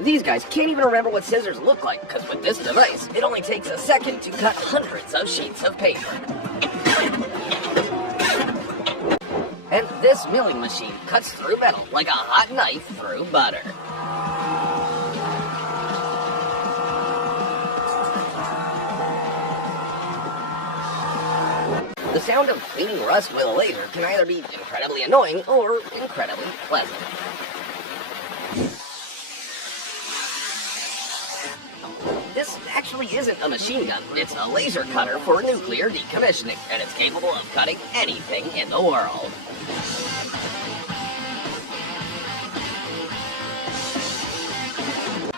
These guys can't even remember what scissors look like, because with this device, it only takes a second to cut hundreds of sheets of paper. And this milling machine cuts through metal like a hot knife through butter. The sound of cleaning rust with a laser can either be incredibly annoying or incredibly pleasant. This actually isn't a machine gun, it's a laser cutter for nuclear decommissioning, and it's capable of cutting anything in the world.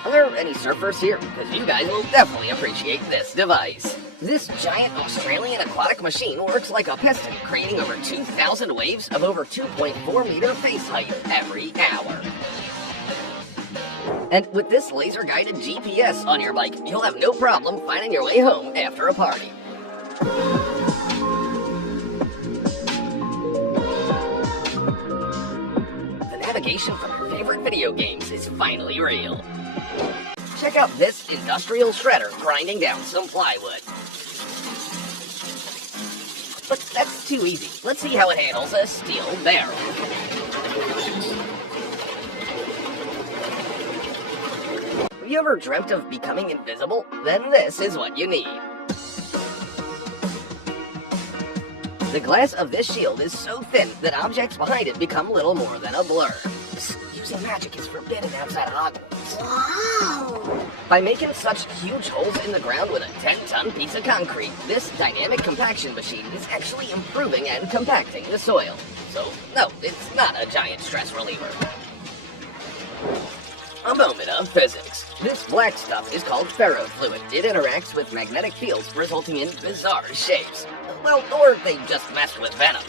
Are there any surfers here? Because you guys will definitely appreciate this device. This giant Australian aquatic machine works like a piston, creating over 2,000 waves of over 2.4 meter face height every hour. And with this laser-guided GPS on your bike, you'll have no problem finding your way home after a party. The navigation from your favorite video games is finally real. Check out this industrial shredder grinding down some plywood. But that's too easy. Let's see how it handles a steel barrel. Have you ever dreamt of becoming invisible? Then this is what you need. The glass of this shield is so thin that objects behind it become little more than a blur. Using magic is forbidden outside Hogwarts. Wow! By making such huge holes in the ground with a 10-ton piece of concrete, this dynamic compaction machine is actually improving and compacting the soil. So, no, it's not a giant stress reliever. A moment of physics. This black stuff is called ferrofluid. It interacts with magnetic fields, resulting in bizarre shapes. Well, or they just messed with venom.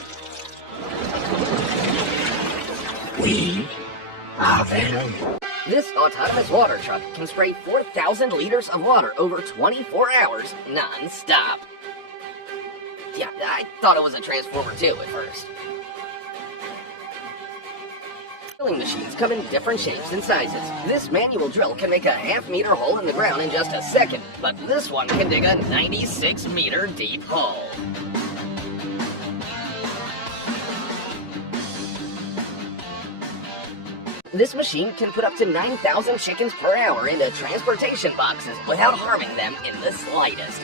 We are venom. This autonomous water truck can spray 4,000 liters of water over 24 hours non-stop. Yeah, I thought it was a transformer too at first. Drilling machines come in different shapes and sizes. This manual drill can make a half-meter hole in the ground in just a second, but this one can dig a 96-meter deep hole. This machine can put up to 9,000 chickens per hour into transportation boxes without harming them in the slightest.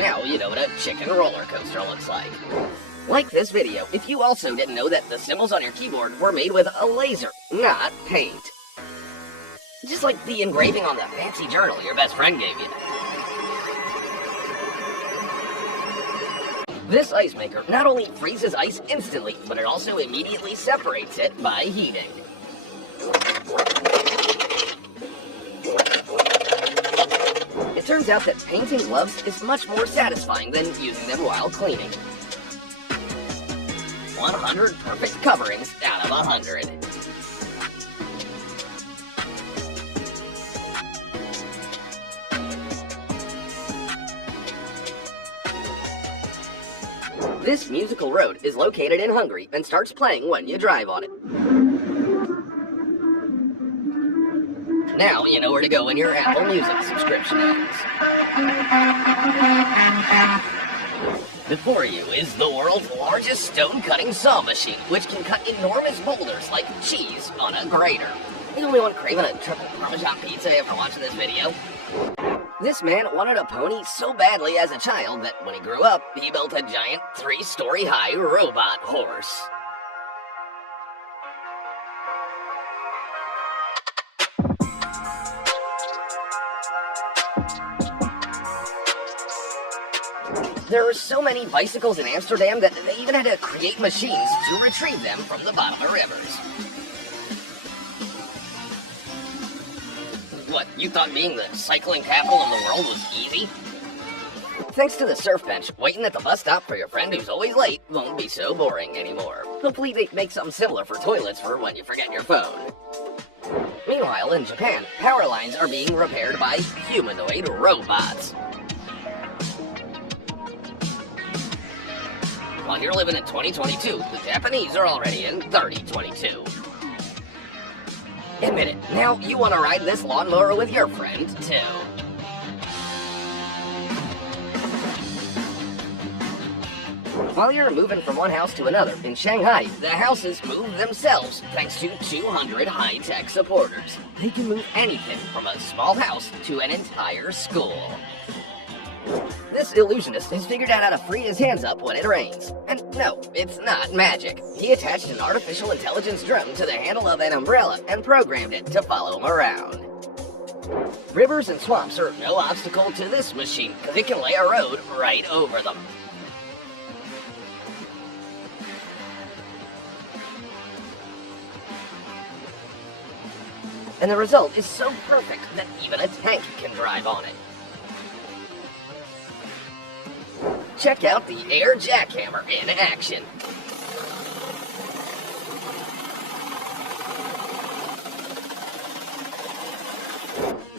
Now you know what a chicken roller coaster looks like. Like this video if you also didn't know that the symbols on your keyboard were made with a laser, not paint. Just like the engraving on the fancy journal your best friend gave you. This ice maker not only freezes ice instantly, but it also immediately separates it by heating. It turns out that painting gloves is much more satisfying than using them while cleaning. 100 perfect coverings out of 100. This musical road is located in Hungary and starts playing when you drive on it. Now you know where to go when your Apple Music subscription ends. Before you is the world's largest stone-cutting saw machine, which can cut enormous boulders like cheese on a grater. You the only one craving a triple Parmesan pizza after watching this video? This man wanted a pony so badly as a child that when he grew up, he built a giant 3-story high robot horse. There are so many bicycles in Amsterdam that they even had to create machines to retrieve them from the bottom of rivers. What, you thought being the cycling capital of the world was easy? Thanks to the surf bench, waiting at the bus stop for your friend who's always late won't be so boring anymore. Hopefully they make something similar for toilets for when you forget your phone. Meanwhile, in Japan, power lines are being repaired by humanoid robots. while you're living in 2022, the Japanese are already in 3022. Admit it, now you want to ride this lawnmower with your friend, too. While you're moving from one house to another in Shanghai, the houses move themselves thanks to 200 high-tech supporters. They can move anything from a small house to an entire school. This illusionist has figured out how to free his hands up when it rains. And no, it's not magic. He attached an artificial intelligence drum to the handle of an umbrella and programmed it to follow him around. Rivers and swamps are no obstacle to this machine because it can lay a road right over them. And the result is so perfect that even a tank can drive on it. Check out the air jackhammer in action.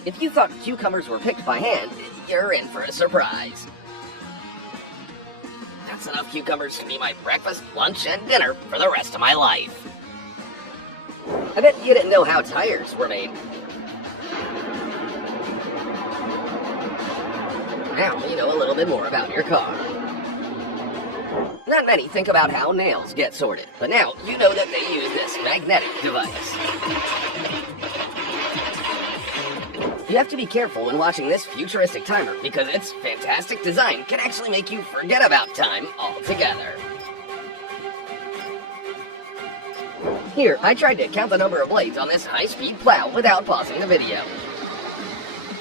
If you thought cucumbers were picked by hand, you're in for a surprise. That's enough cucumbers to be my breakfast, lunch, and dinner for the rest of my life. I bet you didn't know how tires were made. Now you know a little bit more about your car. Not many think about how nails get sorted, but now you know that they use this magnetic device. You have to be careful when watching this futuristic timer because its fantastic design can actually make you forget about time altogether. Here, I tried to count the number of blades on this high-speed plow without pausing the video.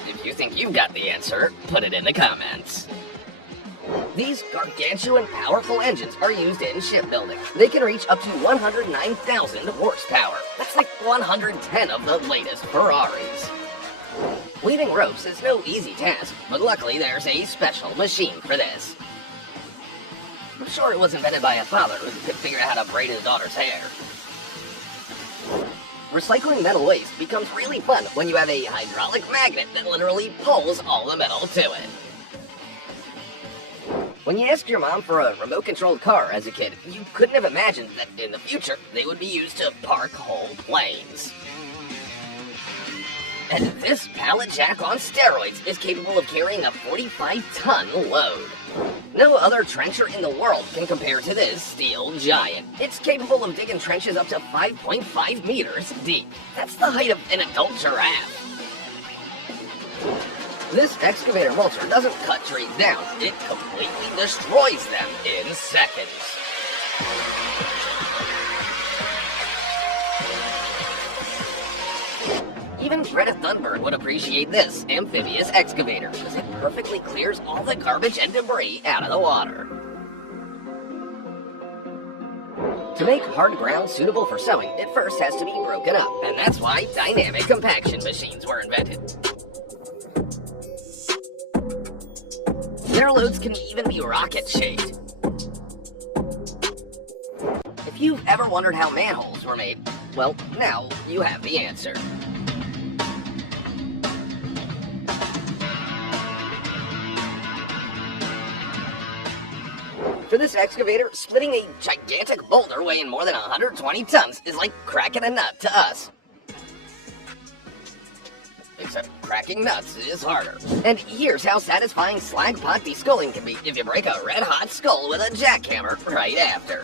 If you think you've got the answer, put it in the comments. These gargantuan powerful engines are used in shipbuilding. They can reach up to 109,000 horsepower. That's like 110 of the latest Ferraris. Weaving ropes is no easy task, but luckily there's a special machine for this. I'm sure it was invented by a father who could figure out how to braid his daughter's hair. Recycling metal waste becomes really fun when you have a hydraulic magnet that literally pulls all the metal to it. When you asked your mom for a remote-controlled car as a kid, you couldn't have imagined that in the future they would be used to park whole planes. And this pallet jack on steroids is capable of carrying a 45-ton load. No other trencher in the world can compare to this steel giant. It's capable of digging trenches up to 5.5 meters deep. That's the height of an adult giraffe. This excavator mulcher doesn't cut trees down, it completely destroys them in seconds. Even Greta Thunberg would appreciate this amphibious excavator, because it perfectly clears all the garbage and debris out of the water. To make hard ground suitable for sowing, it first has to be broken up, and that's why dynamic compaction machines were invented. Their loads can even be rocket-shaped. If you've ever wondered how manholes were made, well, now you have the answer. For this excavator, splitting a gigantic boulder weighing more than 120 tons is like cracking a nut to us. Except cracking nuts is harder. And here's how satisfying slag pot desculling can be if you break a red-hot skull with a jackhammer right after.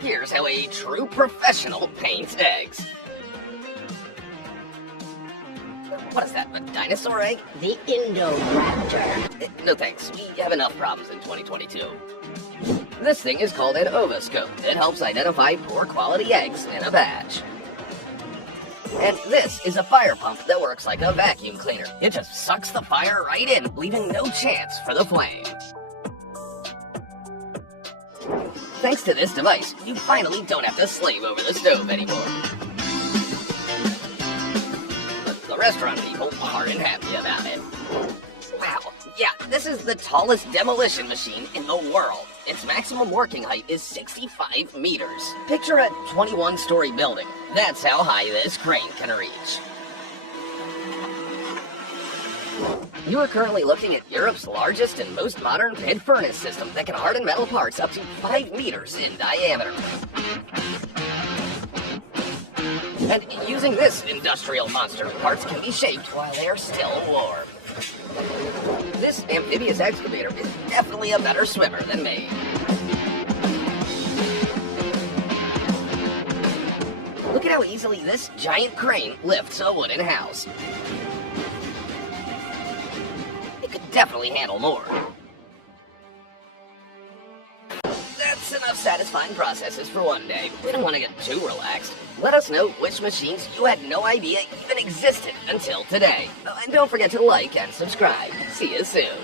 Here's how a true professional paints eggs. What is that, a dinosaur egg? The Indoraptor. No thanks, we have enough problems in 2022. This thing is called an ovoscope. It helps identify poor quality eggs in a batch. And this is a fire pump that works like a vacuum cleaner. It just sucks the fire right in, leaving no chance for the flame. Thanks to this device, you finally don't have to slave over the stove anymore. The restaurant people aren't happy about it. Wow, yeah, this is the tallest demolition machine in the world. Its maximum working height is 65 meters. Picture a 21-story building. That's how high this crane can reach. You are currently looking at Europe's largest and most modern pit furnace system that can harden metal parts up to 5 meters in diameter. And using this industrial monster, parts can be shaped while they are still warm. This amphibious excavator is definitely a better swimmer than me. Look at how easily this giant crane lifts a wooden house. It could definitely handle more. That's enough satisfying processes for one day. We don't want to get too relaxed. Let us know which machines you had no idea even existed until today. And don't forget to like and subscribe. See you soon.